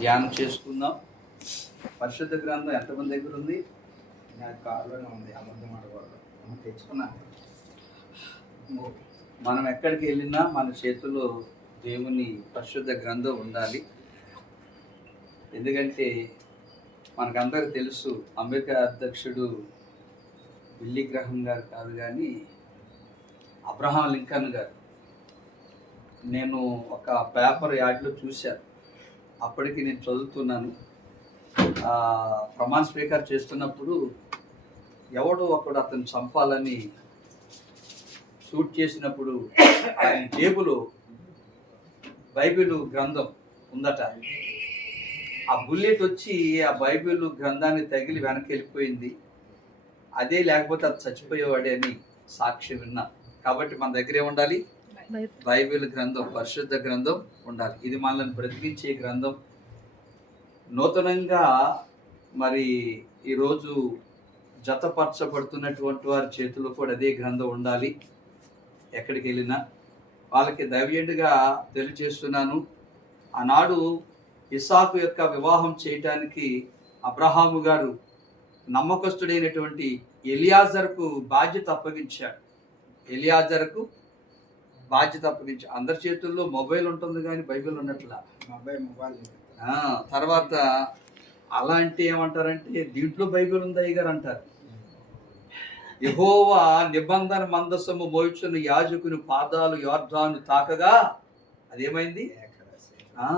ధ్యానం చేసుకుందాం. పరిశుద్ధ గ్రంథం ఎంతమంది దగ్గర ఉంది? నా కారులోనే ఉంది అబద్ధం ఆడకూడదు. అమ్మ తెచ్చుకున్నా. మనం ఎక్కడికి వెళ్ళినా మన చేతిలో దేవుని పరిశుద్ధ గ్రంథం ఉండాలి. ఎందుకంటే మనకందరికి తెలుసు అమెరికా అధ్యక్షుడు బిల్లీ గ్రహం గారు కాదు కానీ అబ్రహాం లింకన్ గారు. నేను ఒక పేపర్ యాడ్లో చూశాను. అప్పటికి నేను చదువుతున్నాను. ప్రమాణ స్వీకారం చేస్తున్నప్పుడు ఎవడో ఒకడు అతను చంపాలని షూట్ చేసినప్పుడు ఆయన జేబులో బైబిల్ గ్రంథం ఉందట. ఆ బుల్లెట్ వచ్చి ఆ బైబిల్ గ్రంథాన్ని తగిలి వెనక్కి వెళ్ళిపోయింది అదే లేకపోతే అది చచ్చిపోయేవాడే అని సాక్ష్యం విన్నా. కాబట్టి మన దగ్గరే ఉండాలి బైబిల్. గ్రంథం పరిశుద్ధ గ్రంథం ఉండాలి. ఇది మనల్ని బ్రతికించే గ్రంథం. నూతనంగా మరి ఈరోజు జతపరచబడుతున్నటువంటి వారి చేతిలో కూడా అదే గ్రంథం ఉండాలి. ఎక్కడికి వెళ్ళినా. వాళ్ళకి దైవ్యంగా తెలియచేస్తున్నాను ఆనాడు ఇసాకు యొక్క వివాహం చేయటానికి అబ్రహాము గారు నమ్మకస్తుడైనటువంటి ఎలియాజర్కు బాధ్యత అప్పగించాడు ఎలియాజర్కు బాధ్యత అప్పగించాడు అందరి చేతుల్లో మొబైల్ ఉంటుంది కానీ బైబిల్ ఉన్నట్లా మొబైల్ ఆ, తర్వాత అలాంటి ఏమంటారంటే దీంట్లో బైబిల్ ఉంది అయ్య గారు అంటారు. యహోవా నిబంధన మందసము మోయిచున్న యాజకుని పాదాలు యోర్ధాను తాకగా అదేమైంది? ఆ,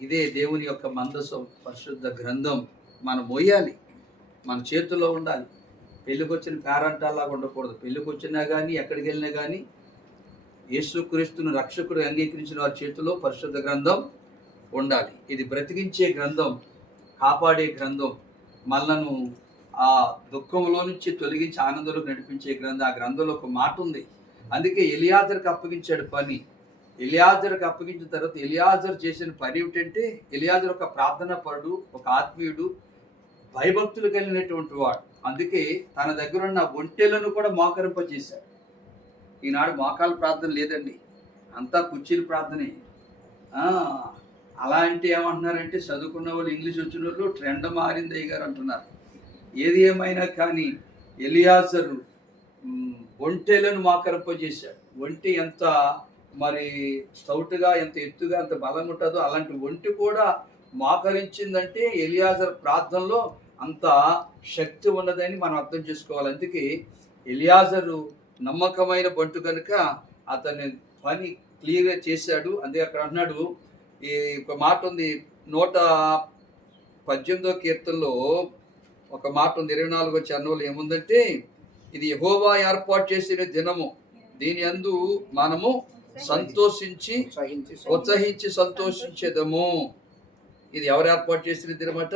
ఇదే దేవుని యొక్క మందసం పరిశుద్ధ గ్రంథం మనం మోయాలి. మన చేతుల్లో ఉండాలి. పెళ్ళికి వచ్చిన పేరంటాల్లాగా ఉండకూడదు. పెళ్ళికి వచ్చినా కానీ ఎక్కడికి వెళ్ళినా కానీ యేసుక్రీస్తును రక్షకుడు అంగీకరించిన వారి చేతిలో పరిశుద్ధ గ్రంథం ఉండాలి. ఇది బ్రతికించే గ్రంథం కాపాడే గ్రంథం మనలను ఆ దుఃఖంలో నుంచి తొలగించి ఆనందంలోకి నడిపించే గ్రంథం ఆ గ్రంథంలో ఒక మాట ఉంది. అందుకే ఎలియాజర్కి అప్పగించాడు పని. ఎలియాజర్కి అప్పగించిన తర్వాత ఎలియాజర్ చేసిన పని ఏమిటంటే ఎలియాజర్ ఒక ప్రార్థనా పరుడు ఒక ఆత్మీయుడు భయభక్తులు కలిగినటువంటి వాడు. అందుకే తన దగ్గర ఉన్న ఒంటెలను కూడా మోకరింపజేశాడు. ఈనాడు మోకాల ప్రార్థన లేదండి. అంతా కుర్చీల ప్రార్థనే. అలా అంటే ఏమంటున్నారంటే చదువుకున్న వాళ్ళు ఇంగ్లీష్ వచ్చిన వాళ్ళు ట్రెండ్ మారింది అయ్యారు అంటున్నారు. ఏది ఏమైనా కానీ ఎలియాజరు ఒంటెలను మోకరింపజేశాడు. ఒంటి ఎంత మరి స్టౌట్గా ఎంత ఎత్తుగా ఎంత బలంగా ఉంటుందో అలాంటి ఒంటి కూడా మోకరించిందంటే ఎలియాజర్ ప్రార్థనలో అంత శక్తి ఉన్నదని మనం అర్థం చేసుకోవాలి. అందుకే ఎలియాజరు నమ్మకమైన బంటు కనుక అతని పని క్లియర్గా చేశాడు. అందుకే అక్కడ అన్నాడు ఈ ఒక మాట ఉంది నూట పద్దెనిమిదో కీర్తనలో ఒక మాట ఉంది ఇరవై నాలుగో చరణంలో ఏముందంటే ఇది యెహోవా ఏర్పాటు చేసిన దినము. దీని అందు మనము సంతోషించి ఉత్సహించి ఉత్సహించి సంతోషించేదము. ఇది ఎవరు ఏర్పాటు చేసిన దినమట?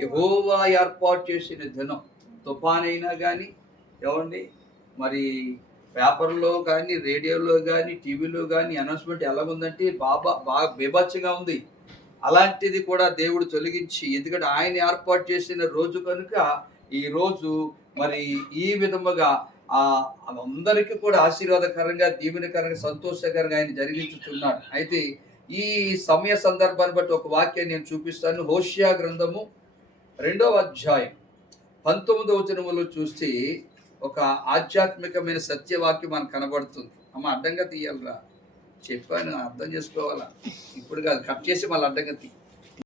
యహోవా ఏర్పాటు చేసిన దినం. తుఫాన్ అయినా కానీ ఏమండి మరి పేపర్లో కానీ రేడియోలో కానీ టీవీలో కానీ అనౌన్స్మెంట్ ఎలా ఉందంటే బాబా బాగా బీభత్సంగా ఉంది. అలాంటిది కూడా దేవుడు తొలగించి ఎందుకంటే ఆయన ఏర్పాటు చేసిన రోజు కనుక ఈరోజు మరి ఈ విధముగా ఆ అందరికీ కూడా ఆశీర్వాదకరంగా దీవెనకరంగా సంతోషకరంగా ఆయన జరిగించుతున్నాడు అయితే ఈ సమయ సందర్భాన్ని బట్టి ఒక వాక్యాన్ని నేను చూపిస్తాను. హోషియా గ్రంథము రెండవ అధ్యాయం. పంతొమ్మిదవ వచనములో చూస్తే ఒక ఆధ్యాత్మికమైన సత్యవాక్యం మనకు కనబడుతుంది. అమ్మ అడ్డంగా తీయాలిరా. చెప్పాను అర్థం చేసుకోవాలా? ఇప్పుడు కాదు కట్ చేసి మళ్ళీ అడ్డంగా తీ.